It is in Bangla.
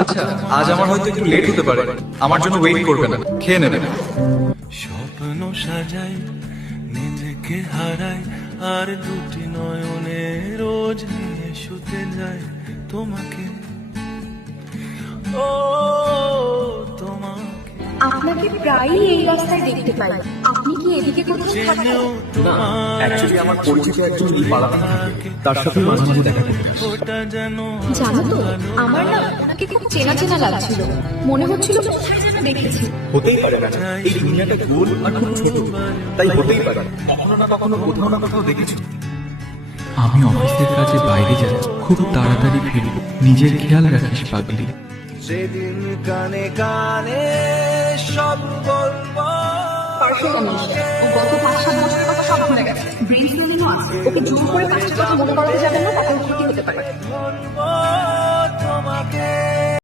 আচ্ছা, আজ আমার হয়তো একটু লেট হতে পারে, আমার জন্য ওয়েট করবে না, খেয়ে নেবেন। স্বপ্ন সাজাই, নিজেকে হারাই, আর দুটি নয়নে রোজ নিয়ে শুতে যাই তোমাকে, ও তোমাকে। আপনাকে প্রায়ই এই রাস্তায় দেখতে পাই। আপনি কি এদিকে কোথাও থাকেন? জেনেও তোমার অ্যাকচুয়ালি আমার পরিচিত একজন এই পাড়াতে থাকে, তার সাথে মাঝে মাঝে দেখা করতে আসি। ওটা যেন জানো তো, আমার না ওনাকে খুব চেনা চেনা লাগছিল। মনে হচ্ছিল কোথায় যেন দেখেছি। হতেই পারে না, এই দুনিয়াটা গোল আর খুব ছোট, তাই হতেই পারে কখনো না কখনো কোথাও না কোথাও দেখেছি। আমি অফিসের কাজে বাইরে যাই, খুব তাড়াতাড়ি ফিরব। নিজের খেয়াল রাখিস পাগলি। সেদিন কানে কানে সব বলবো। পারফেক্ট মানুষটা। গত 5-7 বছরের কথা সব ভুলে গেছে। ব্রেন স্মেলিংও আছে। ওকে জোর করে কাজটা কথা মনে করাতে যাবেন না, তাতে ওর ক্ষতি হতে পারে। বলবো তোমাকে।